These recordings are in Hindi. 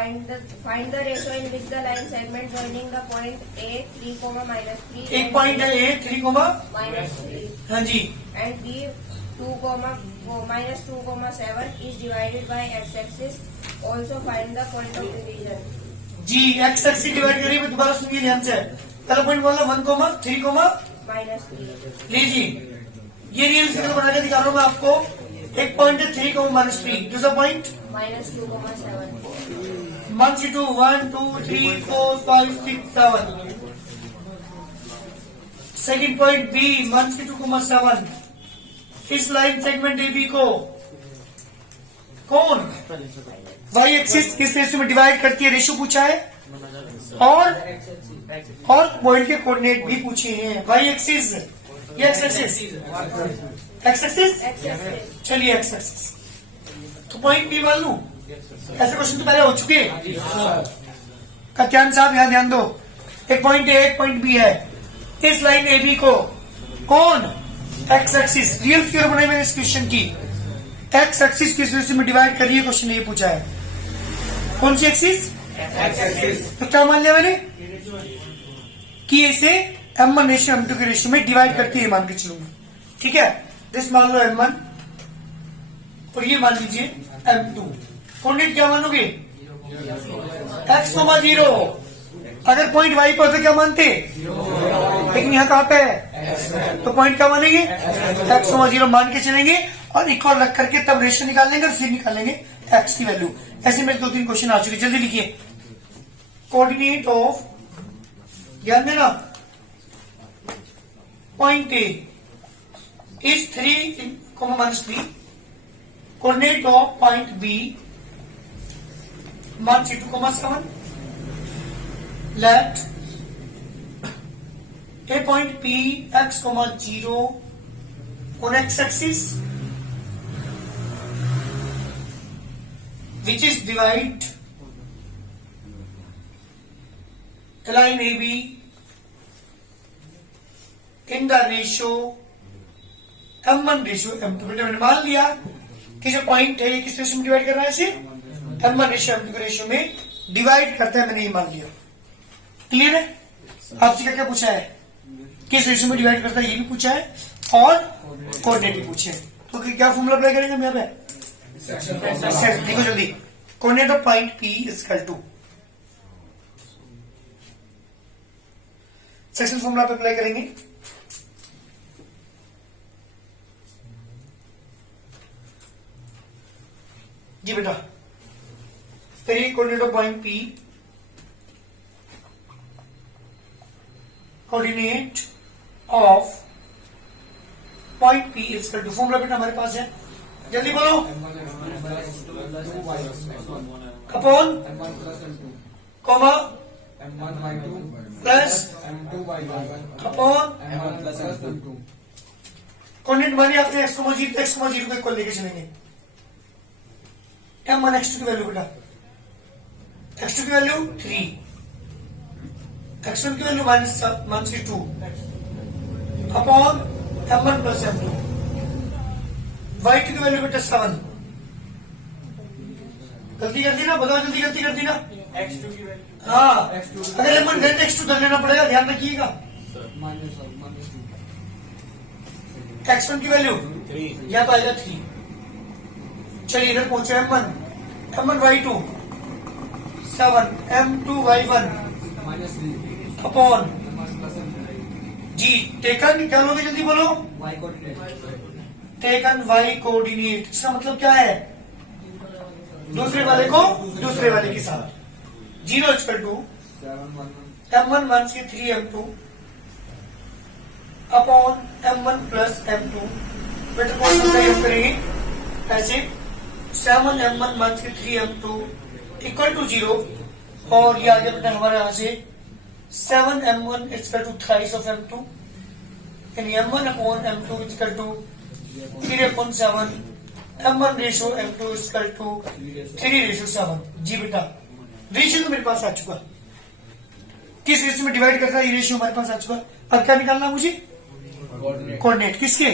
Find the ratio in which the line segment joining the point A 3, -3 एक पॉइंट है ए 3, -3 हाँ जी, and B 2, -2, 7 is divided by x-axis. Also find the point of division. जी एक्स एक्सिस डिवाइड करिए, मैं दोबारा सुनिए ध्यान से। पहला पॉइंट बोला 1, 3, -3 लीजिए ये रियल फिगर बना के दिखा रहा हूँ मैं आपको। एक पॉइंट है 3, -3, दूसरा पॉइंट -2, 7 1, 2, 1, 2, 3, 4, 5, 6, 7। Second point B 1, 2, 7। इस लाइन सेगमेंट ए बी को कौन वाई एक्सिस किस रेशियो में डिवाइड करती है, रेशियो पूछा है, और पॉइंट के कोऑर्डिनेट भी पूछे हैं। वाई एक्सिस ये एक्स एक्सिस, एक्स एक्सिस, चलिए एक्स एक्सिस। तो पॉइंट बी मान लू, ऐसे क्वेश्चन तो पहले हो चुके हैं। कत्यान साहब यहाँ ध्यान दो, एक पॉइंट ए एक पॉइंट बी है। इस लाइन ए बी को कौन एक्स एक्सिस, रियल फिगर बनाई मैंने इस क्वेश्चन की, एक्स एक्सिस किस रेशियो में डिवाइड कर रही है, क्वेश्चन ये पूछा है। कौन सी एक्सिस, एक्स एक्सिस। तो क्या मान लिया मैंने कि इसे M1 रेशियो M2 के रेशियो में डिवाइड करके ये मान के चलूंगा, ठीक है। दिस मान लो M1 और ये मान लीजिए M2। कोऑर्डिनेट क्या मानोगे, x, 0। अगर पॉइंट y पर तो क्या मानते, लेकिन यहाँ कहाँ पे है, तो पॉइंट क्या मानेंगे, x, 0 मान के चलेंगे और इक्वल रख करके तब रेशियो निकाल लेंगे और फिर निकालेंगे x की वैल्यू। ऐसे मेरे 2-3 क्वेश्चन आ चुके, जल्दी लिखिए। कोऑर्डिनेट ऑफ, ध्यान देना, point A is 3, -3। Coordinate of point B 1, 2, 7। Let a point P x, 0 on x axis which is divide a line AB in the ratio M1 ratio M2। बेटा मैंने मान लिया कि जो पॉइंट है ये किस रेशियो में डिवाइड कर रहा है, इसे M1 रेशियो M2 के रेशियो में डिवाइड करता है, मैंने ये मान लिया। क्लियर है। आपसे क्या क्या पूछा है, किस रेशियो में डिवाइड करता है ये भी पूछा है और कोऑर्डिनेट भी पूछे। तो क्या फॉर्मूला अप्लाई करेंगे हम यहाँ पे, देखो जल्दी। Coordinate of point P equal to, section formula पे अप्लाई करेंगे। जी बेटा, coordinate of point P, coordinate of point P equal to, formula बेटा हमारे पास है, जल्दी बोलो। Upon comma plus upon coordinate मानिए आपने x, 0 को इक्वल लेके चलेंगे। M1 x2 की वैल्यू बेटा, x2 की वैल्यू 3, x1 की value -2 upon M1 plus M2। y2 की वैल्यू बेटा 7। गलती कर दी ना, बताओ जल्दी, गलती कर दी ना। x2 की वैल्यू, हाँ, अगर M1 गए तो x2 धर लेना पड़ेगा, ध्यान रखिएगा। x1 की वैल्यू यहाँ तो आएगा 3। चलिए इधर पहुंचे M1 y2 7, M2 y1 upon जी टेकन, क्या लोगे जल्दी बोलो, टेकन y कोऑर्डिनेट। इसका मतलब क्या है, दूसरे वाले को दूसरे वाले के साथ। 0 equal to M1 3 M2 upon M1 plus M2। बेटा कौन सा यूज करेंगे, ऐसे 7 M1 3 M2 इक्वल टू 0, और ये आगे बेटा हमारे यहाँ से 7 M1 equal to thrice of M2, यानी M1 upon M2 equal to 3/7, M1 ratio M2 equal to 3/7। जी बेटा, रेशियो तो मेरे पास आ चुका, किस रेशियो में डिवाइड करता है ये रेशियो हमारे पास आ चुका। अब क्या निकालना मुझे, कोऑर्डिनेट किसके,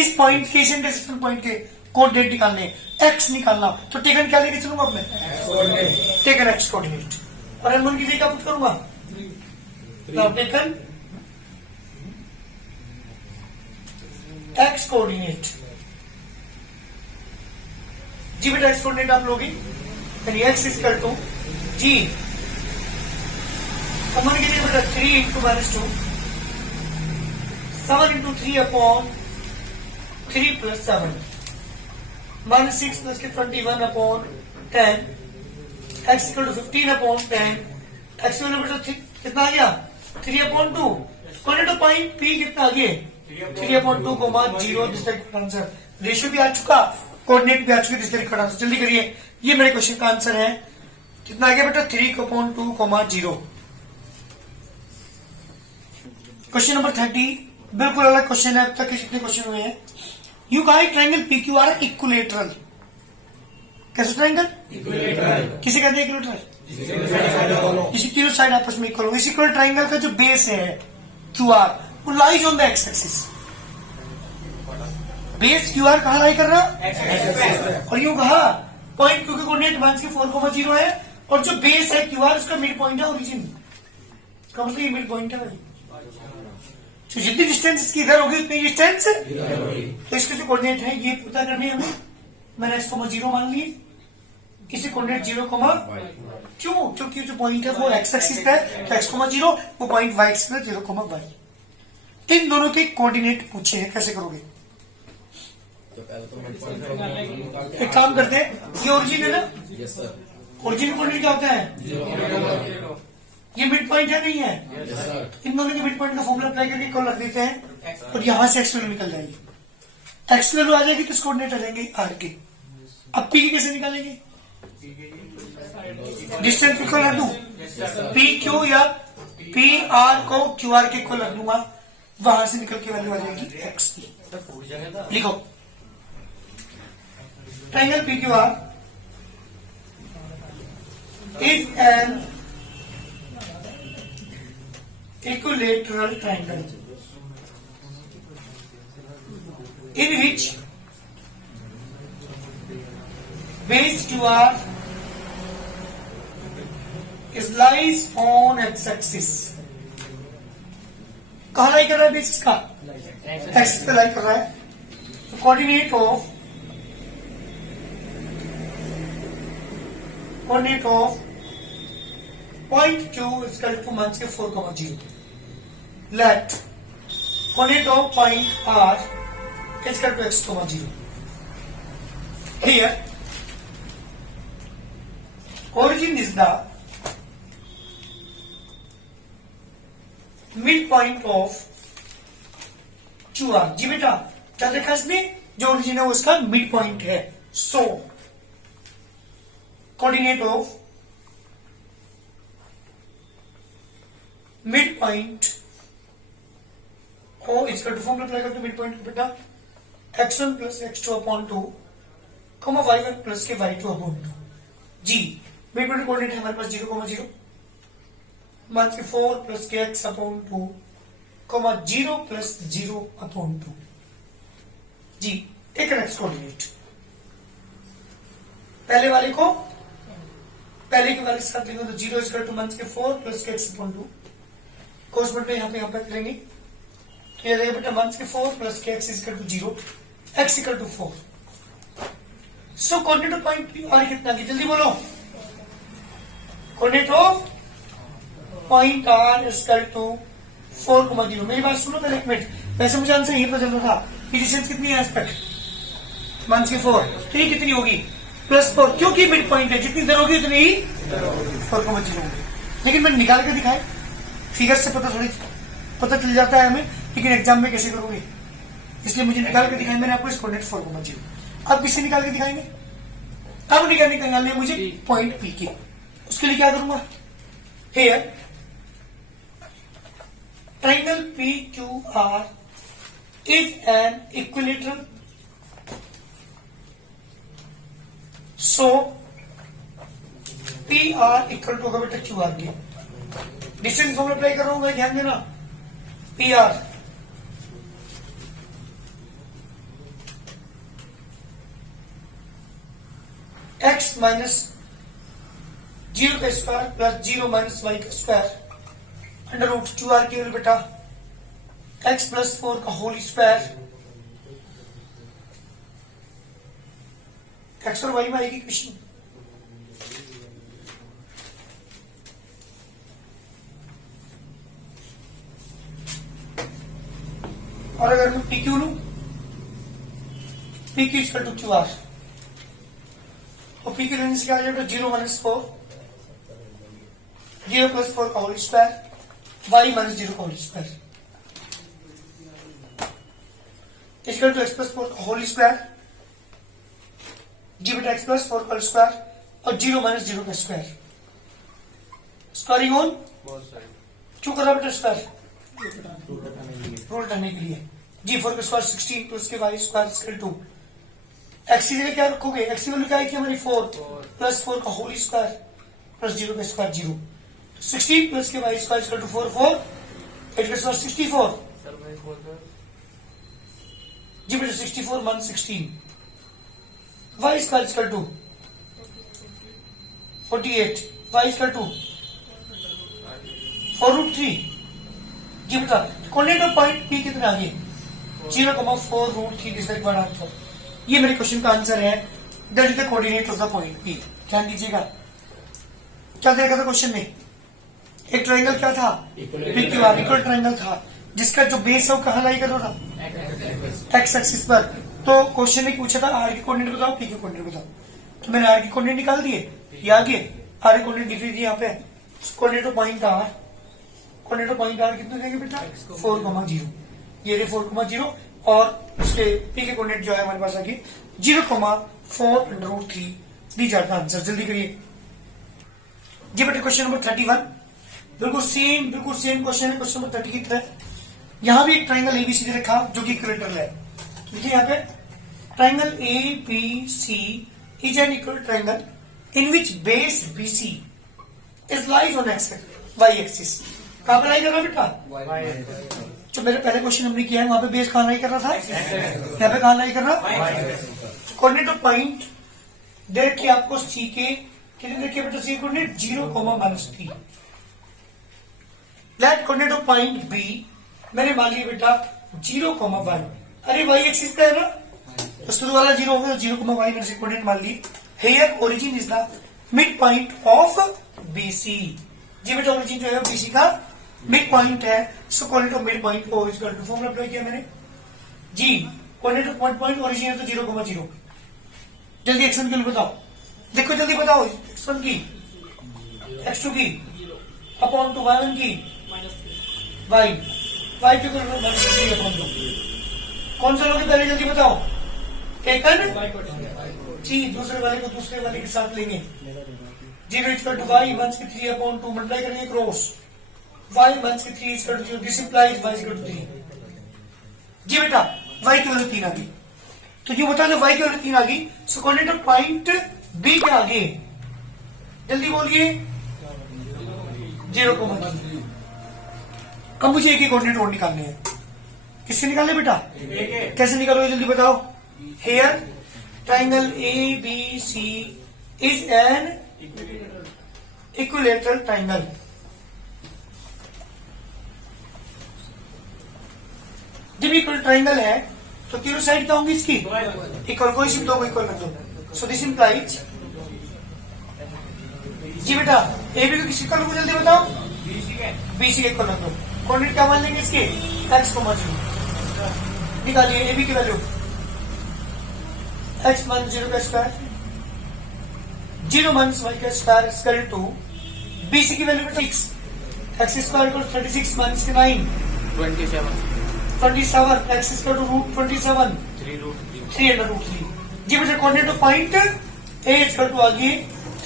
इस पॉइंट के, इंटरसेक्शन पॉइंट के। कोऑर्डिनेट निकालने, एक्स निकालना, तो टेकन क्या लेके चलूंगा अब मैं? Taken x coordinate. और M1 की जगह क्या पुट करूंगा? Now taken x coordinate. जी बेटा एक्स कोऑर्डिनेट आप लोगे, यानी x equal to ji M1 की जगह बेटा 3 into -2 7 into 3 upon 3 plus 7 -6 plus के 21 upon 10 x equal to 15 upon 10 x equal to कितना आ गया 3 upon 2 coordinate of point P कितना आ गया 3 upon 2 comma 0 this the answer. Ratio भी आ चुका, कोऑर्डिनेट भी आ चुके, दिस द आंसर। जल्दी करिए, ये मेरे क्वेश्चन का आंसर है। कितना आ गया बेटा 3 अपॉन 2 कोमा 0। क्वेश्चन नंबर 30 बिल्कुल अलग क्वेश्चन है। अब तक के जितने क्वेश्चन हुए हैं, यू कहा ट्रायंगल PQR इक्विलेटरल। कैसे ट्रायंगल? किसे कहते हैं इक्विलेटरल? इसी तीनों साइड आपस में इक्वल हो। इस इक्वल ट्रायंगल का जो बेस है QR वो lies on the x axis. Base QR कहाँ लाई कर रहा? और यूं कहा पॉइंट Q के कोऑर्डिनेट माइनस के 4,0 है, और जो बेस है QR उसका मिड पॉइंट है ओरिजिन का, मतलब ये मिड पॉइंट है भाई। तो जितनी डिस्टेंस इसकी इधर होगी उतनी डिस्टेंस तो इसके जो कोऑर्डिनेट है ये पता करने हमें। मैंने x,0 मान लिए, इसी कोऑर्डिनेट 0, क्यों? क्योंकि जो पॉइंट है वो एक्स एक्सिस है, तो x,0 वो पॉइंट y एक्सिस है 0,y। इन दोनों के कोऑर्डिनेट पूछे हैं, कैसे करोगे? एक काम करते हैं, ये ओरिजिन है ना? ओरिजिन कोऑर्डिनेट क्या होता है? ये मिड पॉइंट है नहीं है? इन दोनों के मिड पॉइंट का फॉर्मूला अप्लाई करके कॉल रख देते हैं, और यहां से एक्स वैल्यू निकल जाएगी। एक्स वैल्यू आ जाएगी तो इस कोऑर्डिनेट आ जाएंगे आर के। अब पी की कैसे निकालेंगे? डिस्टेंस इक्वल रख दूं, पी क्यू या पी आर को क्यू आर के इक्वल रख दूंगा, वहां से निकल के वैल्यू आ जाएगी एक्स की। लिखो triangle PQR is N equilateral triangle in which base QR is lies on x-axis। कहाँ लाई कर रहा है बेस इसका? एक्सिस पे लाई कर रहा है। तो coordinate of point Q is equal to minus 4,0. Let coordinate of point R is equal to x,0. Here, origin is the midpoint of QR। जी बेटा क्या देखा इसमें? जो ओरिजिन है उसका मिड पॉइंट है। So coordinate of mid point O इसका फॉर्मूला अप्लाई करते मिड पॉइंट बेटा x1 plus x2 upon 2 comma y1 plus के y2 अपॉन 2। जी मिड पॉइंट कोऑर्डिनेट है हमारे पास 0,0 माइनस के 4 प्लस के x upon 2 comma 0 plus 0 upon 2। जी एक एक्स कोऑर्डिनेट पहले के वाले साथ लिखो तो 0 इक्वल टू माइनस के 4 प्लस के x अपॉन 2 कोर्समेंट में यहाँ पे करेंगे तो ये रहेगा बेटा माइनस के 4 प्लस के x equal to 0 x equal to 4। So coordinate of point PR कितना की जल्दी बोलो? Coordinate of point R equal to 4,0। मेरी बात सुनो पहले एक मिनट, वैसे मुझे आंसर यही पता चल रहा था कि डिस्टेंस कितनी है एस्पेक्ट माइनस के 4, तो ये कितनी होगी +4, क्योंकि मिड पॉइंट है जितनी देर होगी उतनी ही 4,0 होगी। लेकिन मैंने निकाल के दिखाया, फिगर से पता चल जाता है हमें, लेकिन एग्जाम में कैसे करोगे, इसलिए मुझे निकाल के दिखाया मैंने आपको इस कोऑर्डिनेट 4,0। अब किससे निकाल के दिखाएंगे? अब निकालने मुझे पॉइंट P के, उसके लिए क्या करूंगा? Here triangle PQR is an equilateral, so PR equal to होगा बेटा QR के। डिस्टेंस फॉर्मूला अप्लाई कर रहा हूं, ध्यान देना। PR x माइनस 0 का स्क्वायर प्लस 0 माइनस वाई का स्क्वायर अंडर रूट 2r केवल बेटा x प्लस 4 का होल स्क्वायर x और y में आएगी क्वेश्चन। और अगर मैं PQ लूं PQ इक्वल टू QR और PQ लेने से क्या आ जाएगा 0 माइनस 4 0 प्लस 4 का होल स्क्वायर y माइनस 0 का whole square equal to x plus 4 का होल स्क्वायर जी बेटा x प्लस 4 का होल स्क्वायर और 0 माइनस 0 का स्क्वायर स्क्वायरिंग ऑन क्यों कर रहा बेटा स्क्वायर रूल करने के लिए जी 4 का स्क्वायर 16 प्लस के y square equal to x की जगह क्या रखोगे x की वैल्यू क्या है कि हमारी 4 प्लस 4 का होल स्क्वायर प्लस 0 का स्क्वायर 0 16 प्लस के y स्क्वायर इक्वल टू 4 4 8 का स्क्वायर 64 जी बेटा 64 मान 16 y square equal to 48 y equal to 4√3 जी बेटा कोऑर्डिनेट ऑफ पॉइंट P कितने आ गए 0,4√3 इज द आंसर। ये मेरे क्वेश्चन का आंसर है that is the coordinate of the point P। ध्यान दीजिएगा क्या देखा था क्वेश्चन में एक ट्रायंगल क्या था PQR इक्वल ट्रायंगल था जिसका जो बेस है वो कहाँ लाई कर रहा था एक्स एक्सिस पर। तो क्वेश्चन ने पूछा था आर की कोऑर्डिनेट बताओ पी की कोऑर्डिनेट बताओ तो मैंने आर की कोऑर्डिनेट निकाल दिए ये आगे आर की कोऑर्डिनेट दिख रही थी यहाँ पे coordinate of point R coordinate of point R कितने देंगे बेटा 4,0 ये रे 4,0 और उसके पी के कोऑर्डिनेट जो है हमारे पास आगे 0,4√3 दी जाता आंसर। जल्दी करिए जी बेटा क्वेश्चन नंबर 31 बिल्कुल सेम क्वेश्चन है क्वेश्चन नंबर 30 की तरह। यहां भी एक ट्रायंगल एबीसी रखा जो कि इक्विलेटरल है। देखिए यहाँ पे triangle ABC is an equal triangle in which base BC is lies on x y axis. कहां पर लाई कर रहा बेटा जो मेरे पहले क्वेश्चन हमने किया है वहां पे बेस कहां लाई कर रहा था यहाँ पे कहां लाई कर रहा कोऑर्डिनेट ऑफ पॉइंट देख के आपको सी के कितने देखिए बेटा C coordinate 0,-3 let coordinate of point B मैंने मान लिया बेटा 0,1 अरे वाई एक्सिस पे है ना तो शुरू वाला 0 हो गया 0,y मैंने से कोऑर्डिनेट मान ली। Here origin is the mid point of BC जी बेटा ओरिजिन जो है बीसी का मिड पॉइंट है so coordinate of mid point O is to formula apply किया मैंने जी कोऑर्डिनेट ऑफ पॉइंट ओरिजिन है तो 0,0 जल्दी एक्शन के लिए बताओ देखो जल्दी बताओ x1 की x2 की अपॉन टू y1 की y की कौन सा लोगे पहले जल्दी बताओ टेकन जी दूसरे वाले को दूसरे वाले के साथ लेंगे 0 equal to y 1/3 upon 2 multiply करेंगे cross y 1/3 equal to 0 this implies y equal to 3 जी बेटा y की वैल्यू 3 आ गई तो ये बता दो y की वैल्यू 3 आ गई सो कोऑर्डिनेट ऑफ पॉइंट B के आगे जल्दी बोलिए 0,3 अब मुझे एक ही कोऑर्डिनेट और निकालने हैं किससे निकालने बेटा कैसे निकालोगे जल्दी बताओ here triangle A B C is an equilateral triangle जब इक्वल ट्राइंगल है तो तीनों साइड क्या होंगी इसकी इक्वल कोई सिर्फ दो इक्वल कर दो सो दिस इंप्लाइज जी बेटा ए बी को किस इक्वल को जल्दी बताओ बीसी के इक्वल रख दो कोऑर्डिनेट क्या मान लेंगे इसके एक्स को मान निकालिए ए बी की वैल्यू एक्स माइनस 0 का स्क्वायर 0 माइनस वाई का स्क्वायर इक्वल टू बीसी की value 6 x square equal 36 minus 9 27 x equal to root 27 3√3 जी बेटा coordinate of point A equal to आ गई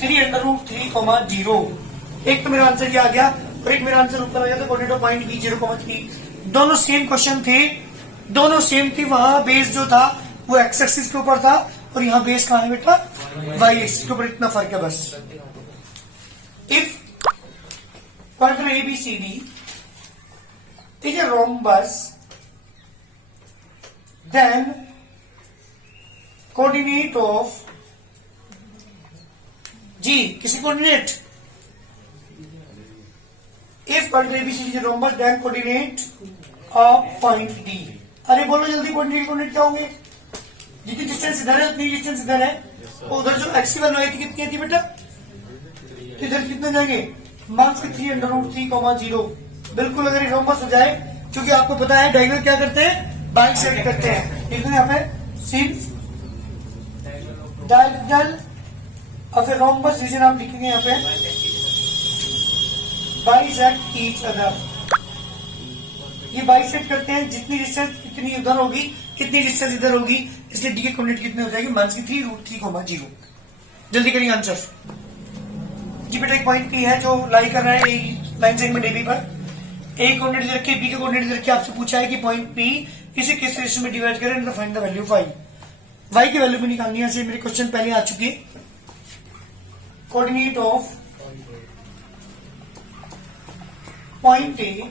3√3,0 एक तो मेरा आंसर ये आ गया और एक मेरा आंसर ऊपर आ गया था कोऑर्डिनेट ऑफ पॉइंट बी 0,3 दोनों सेम क्वेश्चन थे दोनों सेम थी वहां बेस जो था वो एक्स एक्सिस के ऊपर था और यहाँ बेस कहाँ है बेटा वाई एक्सिस के ऊपर इतना फर्क है बस if quadrant ABCD is a rhombus then coordinate of जी किसी coordinate if particular ABCD is a rhombus then coordinate of point D। अरे बोलो जल्दी कोऑर्डिनेट क्या होंगे? जितनी डिस्टेंस इधर है उतनी डिस्टेंस इधर है, तो उधर जो x की वैल्यू आई थी कितनी थी बेटा, तो इधर कितने जाएंगे मार्क्स के 3√3,0। बिल्कुल अगर रोम्बस हो जाए, क्योंकि आपको पता है डायगोनल क्या करते हैं, बाइक साइड करते हैं। लिख दें यहाँ पे सिंस डायगोनल और फिर रोम्बस रीजन आप लिखेंगे यहाँ पे बाइसेक्ट ईच अदर। ये बाइसेक्ट करते हैं, जितनी डिस्टेंस इतनी उधर होगी कितनी डिस्टेंस इधर होगी, इसलिए डी के कोऑर्डिनेट कितने हो जाएगी माइनस की 3√3,0। जल्दी करिए आंसर। जी बेटा एक पॉइंट पी है जो लाई कर रहा है लाइन सेगमेंट एबी पर, ए कोऑर्डिनेट दे रखे बी के कोऑर्डिनेट दे रखे, आपसे पूछा है कि पॉइंट पी इसे किस रेशियो में डिवाइड करें and find the value of y की वैल्यू भी निकालनी है। ऐसे मेरे क्वेश्चन पहले आ चुके हैं। Coordinate of point A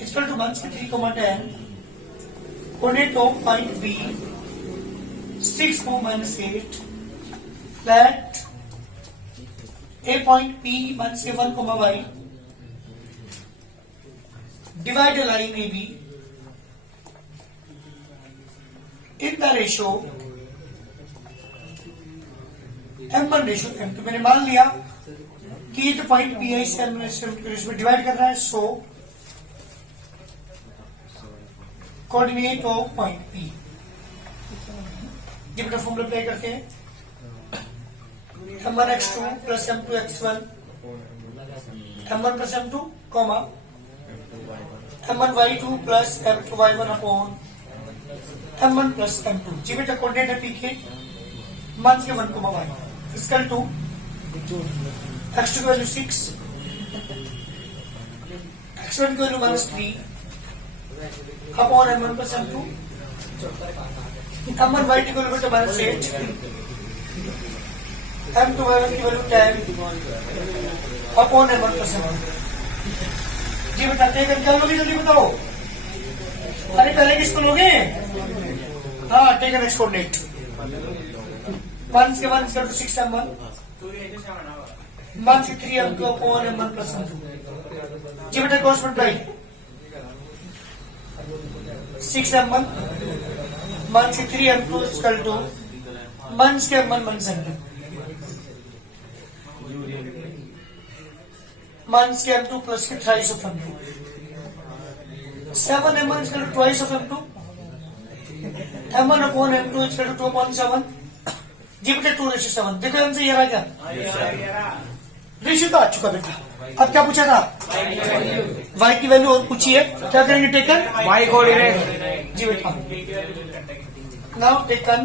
equal to 3,10, coordinate of point B 6,-8, let a point P minus A1, y divide a line AB in the ratio M1 ratio M2। मैंने मान लिया कि ये जो पॉइंट P है इस M1 के रेशियो में डिवाइड कर रहा है, so coordinate of point P। ये बेटा फॉर्मूला अप्लाई करते हैं, M1x2 plus M2x1, M1 plus M2, comma M1y2 plus M2y1 upon M1 plus M2। जी बेटा कोऑर्डिनेट है P के माइनस के 1, y इक्वल टू x2 की वैल्यू 6, x1 की value -3 upon M1 plus M2, M1y की वैल्यू बेटा -8, M2y1 की value 10 upon M1 plus M2। जी बेटा टेकन क्या लोगे जल्दी बताओ। अरे पहले किसको लोगे? हाँ टेकन एक्स कोऑर्डिनेट 1 के 1 इक्वल टू 6 M1 1 से 3 M2 upon M1 plus M2। जी बेटा क्रॉस मल्टीप्लाई 6 M1 1 से 3 M2 इक्वल टू 1 के M1 1 M2 माइनस के M2 प्लस के twice of M2, 7 M1 equal to twice of M2, M1 upon M2 equal to 2/7। जी बेटा 2:7। देखो M से ये रहा क्या, रेशियो तो आ चुका बेटा। अब क्या पूछा था, y की वैल्यू और पूछी है, क्या करेंगे टेकन y कोऑर्डिनेट। जी बेटा now taken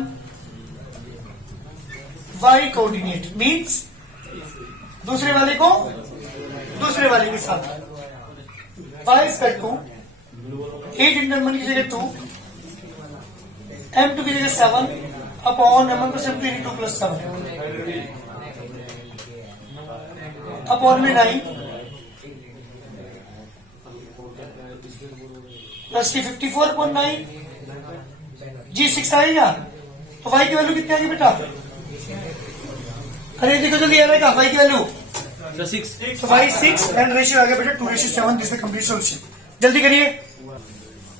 y coordinate means दूसरे वाले को दूसरे वाले के साथ y इक्वल टू 8 × M1 की जगह 2, M2 की जगह 7 upon M1 plus M2 × 2 + 7 upon में 9 प्लस की 54/9। जी 6 आएगा, तो y की वैल्यू कितनी आएगी बेटा? अरे देखो जल्दी आ रहेगा y की वैल्यू 6, तो y 6 एंड रेशियो आ गया बेटा 2:7। This is complete solution. जल्दी करिए।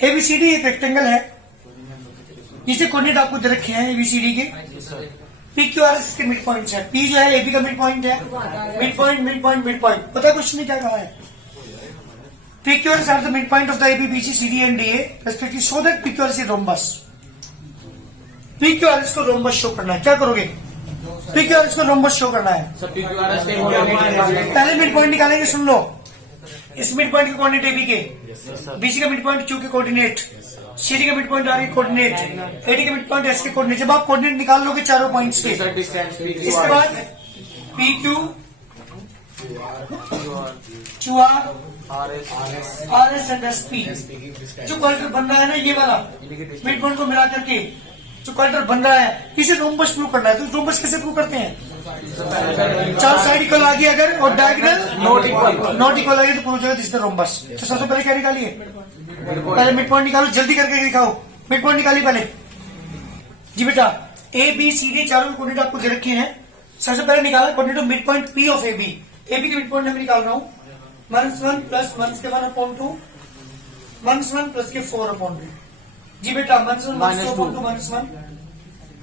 एबीसीडी एक रेक्टेंगल है, इसे कोऑर्डिनेट आपको दे रखे हैं एबीसीडी के, पी क्यू आर एस के मिड पॉइंट है। पी जो है एबी का मिड पॉइंट है, mid point mid point mid point. पता है क्वेश्चन ने क्या कहा है, P Q R S are the mid point of the AB BC C D and D A respectively, so that P Q R S is rhombus. P Q R S को रोम्बस शो करना है, क्या करोगे? पी क्यू आर एस को रोम्बस शो करना है। पहले मिड पॉइंट निकालेंगे, सुन लो। इस मिड पॉइंट के कोऑर्डिनेट एबी के, बीसी का मिड पॉइंट क्यू के कोऑर्डिनेट, सीडी का मिड पॉइंट आर के कोऑर्डिनेट, एडी का मिड पॉइंट एस के कोऑर्डिनेट। जब आप कोऑर्डिनेट निकाल लोगे चारों पॉइंट्स के, इसके बाद P Q Q R S and S P जो क्वाड्रेंट बन रहा है ना, ये वाला मिड पॉइंट को मिला करके जो क्वाड्रेंट बन रहा है, इसे रोम्बस प्रूव करना है। तो रोम्बस कैसे प्रूव करते हैं? चार साइड इक्वल आ गया अगर और डायगोनल नॉट इक्वल आ गया तो प्रूव हो जाएगा दिस इज रोम्बस। तो सबसे पहले क्या निकालिए, पहले मिड पॉइंट निकालो, जल्दी करके दिखाओ। मिड पॉइंट निकालिए पहले। जी बेटा ए बी सी डी चारों कोऑर्डिनेट आपको दे रखे हैं, सबसे पहले निकाला coordinate of mid point P of AB. AB के मिड पॉइंट मैं निकाल रहा हूं -1 प्लस -1/2 -1 प्लस के 4/2। जी बेटा -1 -2/2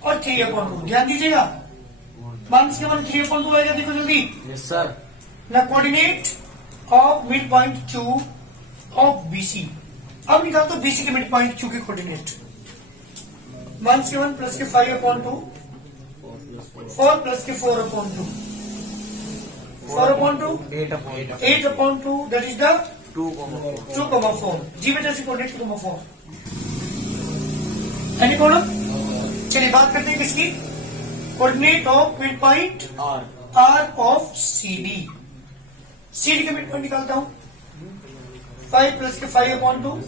और 3/2। ध्यान दीजिएगा -1 3/2 आएगा, देखो जल्दी। Yes sir. ना coordinate of mid point Q of BC. अब निकाल दो बीसी के मिड पॉइंट क्यू के कोऑर्डिनेट। 1 प्लस के 5/2 4 प्लस के 4/2 4/2 8/2 दैट इज द 2,4। जी बेटा से कोऑर्डिनेट 2,4। Any problem? चलिए बात करते हैं किसकी, coordinate of mid point R of CD. CD का मिड पॉइंट निकालता हूं 5 प्लस के 5/2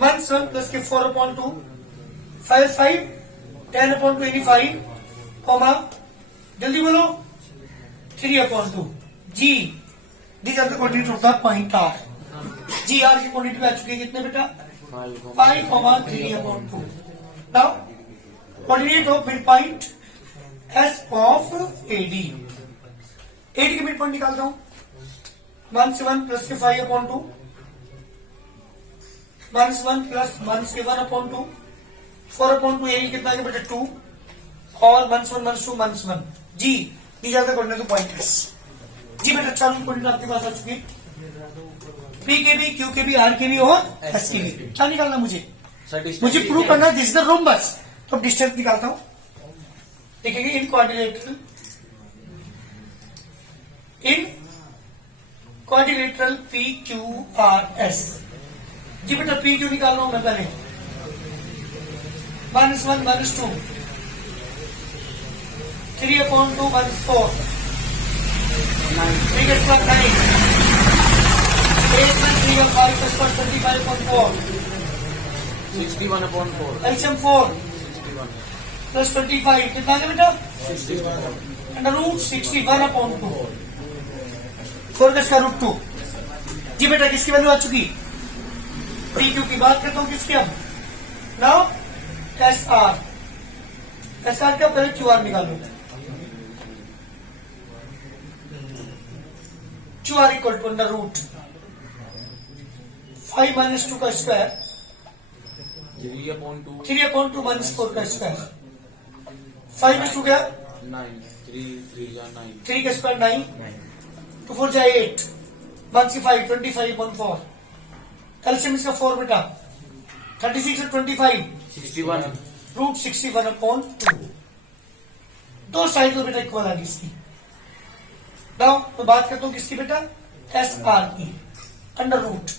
1 प्लस के 4/2 5 5 10/2 85 कॉमा जल्दी बोलो 3/2। जी this are the coordinate of the point R. जी आर की कोऑर्डिनेट आ चुकी है कितने बेटा 5,3/2। Now coordinate of mid point S of AD. AD के मिड पॉइंट निकालता हूं 1 प्लस के 5/2 -1 प्लस 1/2 4/2 एडी कितना है बेटा 2 और -1 जी दी जाता कोऑर्डिनेट पॉइंट एस। जी बेटा चारों कोऑर्डिनेट आपके पास आ चुकी है, पी के भी, क्यू के भी, आर के भी और एस के भी। क्या निकालना मुझे प्रूव करना है दिस इज द रोम्बस। तो डिस्टेंस निकालता हूं, देखिए in quadrilateral P Q R S. जी बेटा पी क्यू निकाल रहा हूं मैं पहले -1 -2 3/2 -4 3 9 8 3 5 25/4 61/4 LCM 4 प्लस 25 कितना है बेटा 61/2 4 का स्क्वायर रूट 2। जी बेटा किसकी वैल्यू आ चुकी, पी क्यू की बात करता हूं किसकी अब। नाउ एस आर का पहले क्यू आर निकालो। Q R equal to under root 5 - 2 का स्क्वायर 3/2 -4 का स्क्वायर 5 में 2 गया 3 का स्क्वायर 9 2 4 जाए 8 1 से 5 25/4। एलसीएम इसका 4 बेटा 36 और 25 61 रूट 61/2। दो साइड तो बेटा इक्वल आ गई इसकी। नाउ मैं बात करता हूं किसकी बेटा एस आर की अंडर रूट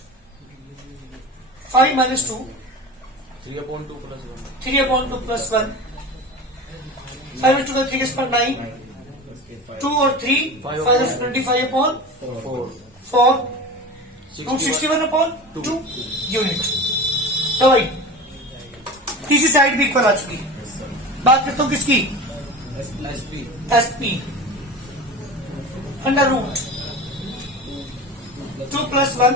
5 - 2 3/2 plus 1 3/2 प्लस 1 5 में 2 का 3 का स्क्वायर 9 2 और 3 5 25/4 रूट 61/2 यूनिट। तो भाई तीसरी साइड भी इक्वल आ चुकी है। बात करता हूं किसकी SP under root 2 plus 1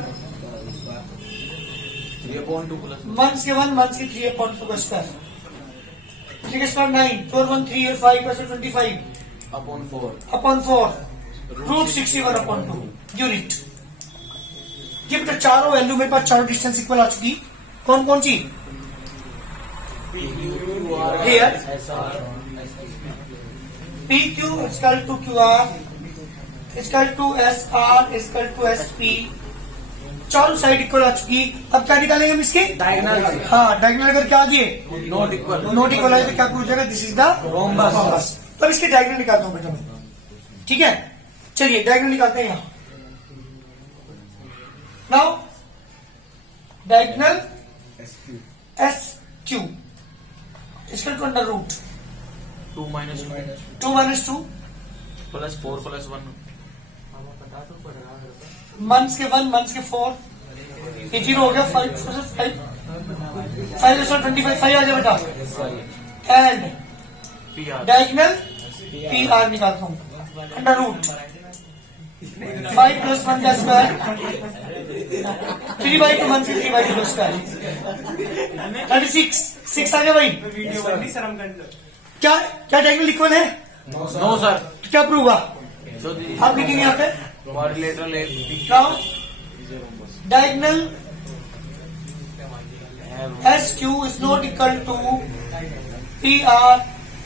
3/2 plus 1 से 3/2 का स्क्वायर 3 का स्क्वायर 9 4 1 3 और 5 प्लस 25/4 रूट 61/2 यूनिट। ये बेटा चारों वैल्यू मेरे पास चारों डिस्टेंस इक्वल आ चुकी। कौन कौन सी here PQ is equal to QR is equal to SR is equal to SP। चारों साइड इक्वल आ चुकी। अब क्या निकालेंगे हम इसके डायगोनल। हाँ डायगोनल अगर क्या दिए नॉट इक्वल आए तो क्या पूछ जाएगा दिस इज द रोम्बस। तब इसके डायगोनल निकालता हूं बेटा मैं, ठीक है। चलिए डायगोनल निकालते हैं यहां। नाउ डायगोनल एस क्यू इसका two under root 2 minus 2 - 2 plus 4 plus 1 minus के 1 मंथ्स के 4 ये 0 हो गया 5 5 25 5 आ गया बेटा। And PR diagonal P R निकालता हूं अंडर रूट 5 प्लस 1 का स्क्वायर 3/2 1 से 3/2 का स्क्वायर 36 6 आ गया भाई। क्या क्या डायगोनल इक्वल है नो सर. तो क्या प्रूव हुआ? So the आप लिखेंगे यहाँ पे quadrilateral AP now diagonal SQ is not equal to PR,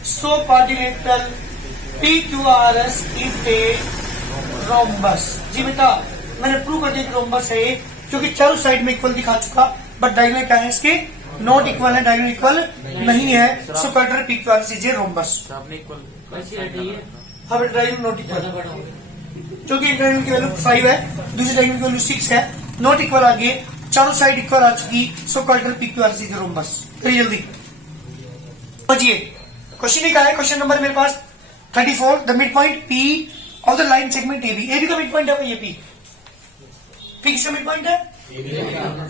so quadrilateral PQRS is a rhombus. जी बेटा मैंने प्रूव कर दिया कि रोम्बस है ये, क्योंकि चारों साइड में इक्वल दिखा चुका, बट डायगोनल क्या है इसके? नॉट इक्वल है, डायगोनल इक्वल नहीं है, so quadrilateral PQRS is a rhombus. आपने इक्वल हाँ बेटा डायगोनल नॉट इक्वल, क्योंकि एक डायगोनल की वैल्यू 5 है, दूसरी डायगोनल की वैल्यू 6 है, नॉट इक्वल आ गए, चारों साइड इक्वल आ चुकी, सो quadrilateral PQRS is a rhombus. करिए जल्दी समझिए क्वेश्चन ही का है. क्वेश्चन नंबर मेरे पास 34. The mid point P of the line segment AB का मिड पॉइंट है ये P किसका मिड पॉइंट है?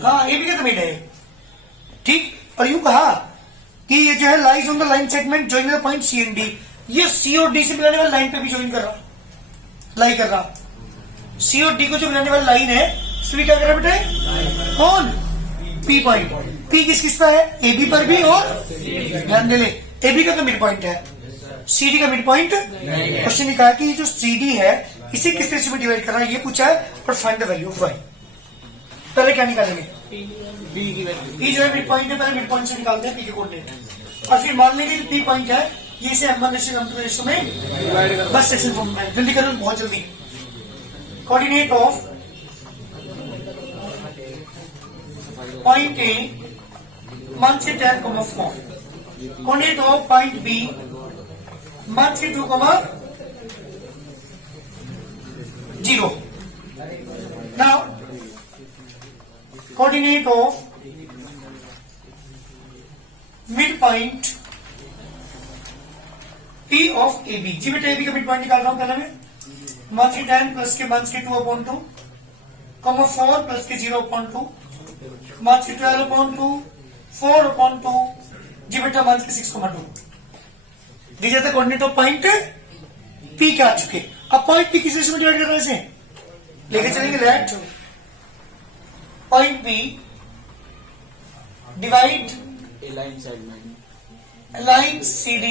हाँ AB का तो मिड है, ठीक. और यूं कहा कि ये जो है lies on the line segment joining the point C and D, ये C और D से मिलाने वाली लाइन पे भी ज्वाइन कर रहा, लाई कर रहा. C और D को जो मिलाने वाली लाइन है उसमें क्या कर रहा बेटे? कौन? P point. P किस किस पर है? AB पर भी और ध्यान दे ले AB का तो मिड पॉइंट है, CD का मिड पॉइंट. क्वेश्चन ने कहा कि ये जो CD है इसे किस तरह से डिवाइड कर रहा है ये पूछा है, और find the value of y. पहले क्या निकालेंगे? P की वैल्यू. P जो है मिड पॉइंट है, पहले मिड पॉइंट से निकालते हैं P के कोऑर्डिनेट, और फिर मान लेंगे कि P पॉइंट है, ये इसे M1 रेशियो M2 रेशियो में बस सेक्शन फॉर्म में. जल्दी करो बहुत जल्दी. कोऑर्डिनेट ऑफ पॉइंट A मान से 10, 4. कोऑर्डिनेट ऑफ पॉइंट B मान से 2, 0. Now coordinate of midpoint P of AB. जी बेटा AB का मिड पॉइंट निकाल रहा हूं पहले मैं. मान के 10 प्लस के मान के 2/2, 4 प्लस के 0/2, मान के 12/2, 4/2. जी बेटा मान के 6/2. दीजिए था कोऑर्डिनेट ऑफ पॉइंट P क्या आ चुके. अब पॉइंट P किस रेशियो में डिवाइड कर रहे हैं इसे? लेके चलेंगे let point P divide A line segment. Line CD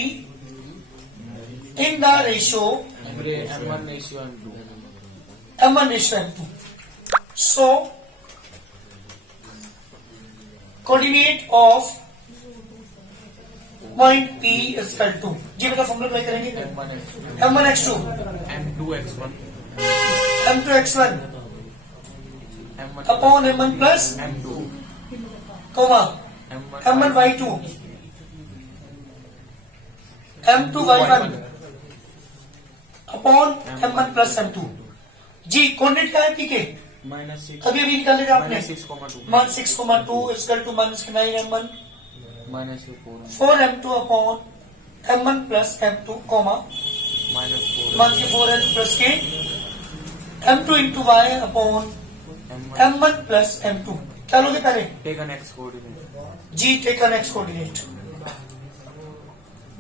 in the ratio M1 ratio M2. M1 ratio M2. So coordinate of point P is equal to, जी बेटा फॉर्मूला अप्लाई करेंगे. M1 X2. M1 X2 M2 X1. M2 X1 M1 upon M1 plus M2. Comma M1 M1 Y2 M2 Y1 upon M1 plus M2. जी कोऑर्डिनेट क्या है P के? -6. अभी अभी निकाल लेगा आपने. -6,2. मान 6,2 equal to -9 M1 -4. 4 M2 upon M1 plus M2 comma -4. मान के 4 M प्लस के M2 into Y upon M1 plus M2. क्या लोगे पहले? Take an X coordinate. जी टेक एन एक्स कोऑर्डिनेट.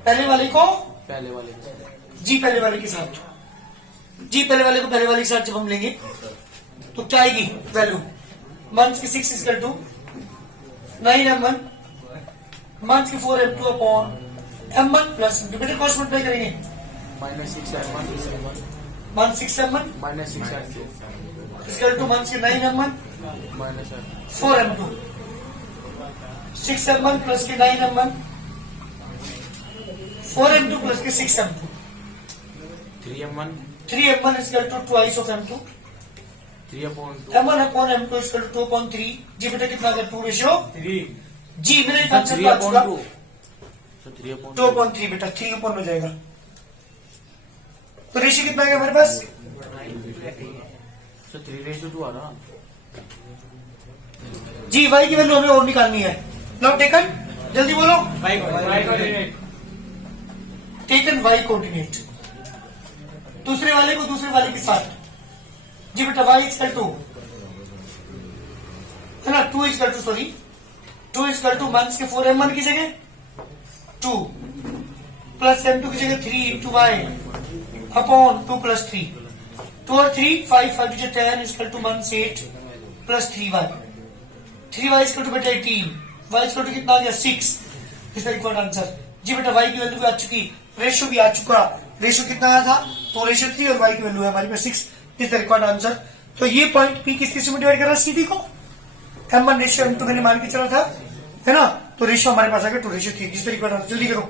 पहले वाले को पहले वाले के साथ. जी पहले वाले के साथ. जी पहले वाले को पहले वाले के साथ जब हम लेंगे तो क्या आएगी वैल्यू? मंथ की 6 इक्वल टू 9 M1 मंथ की 4 M2 अपॉन M1 प्लस बेटे कॉस्ट मल्टीप्लाई करेंगे. -6 M1. Month 6 M1 -6 M2. Equal two month की 9 M1 -7. 4 M2. 6 M1 प्लस के 9 M1 4 M2 प्लस के 6 M2. 3 M1. 3 M1 is equal to twice of M2. 3/2. M1 upon M2 is equal to 2/3. जी बेटा कितना है 2 रेशियो 3. जी मेरे आंसर आ चुका 3/2. So 3/2. 2/3 बेटा 3 upon हो जाएगा. तो रेशियो कितना है हमारे पास? So 3/2 आ रहा. जी y की वैल्यू हमें और निकालनी है. नाउ टेकन जल्दी बोलो. टेकन y कोऑर्डिनेट दूसरे वाले को दूसरे वाले के साथ. जी बेटा y इक्वल टू है ना 2 equal to sorry 2 equal to minus के 4 M1 की जगह 2 प्लस M2 की जगह 3 इंटू y अपॉन 2 प्लस 3 2 और 3 5 5 two 10 equal to minus 8 plus 3y 3y equal to बेटा 18 y इक्वल टू कितना आ गया 6. इस तरीके का आंसर. जी बेटा y की वैल्यू आ चुकी रेशियो भी आ चुका। रेशियो कितना आया था? तो रेशियो 3 और y की वैल्यू है हमारी पास 6 इज द रिक्वायर्ड आंसर। तो ये पॉइंट P किस रेशियो में डिवाइड कर रहा है CD को? M1 रेशियो M2 मैंने मान के चला था, है ना? तो रेशियो हमारे पास आ गया 2:3 इज द रिक्वायर्ड आंसर। जल्दी करो।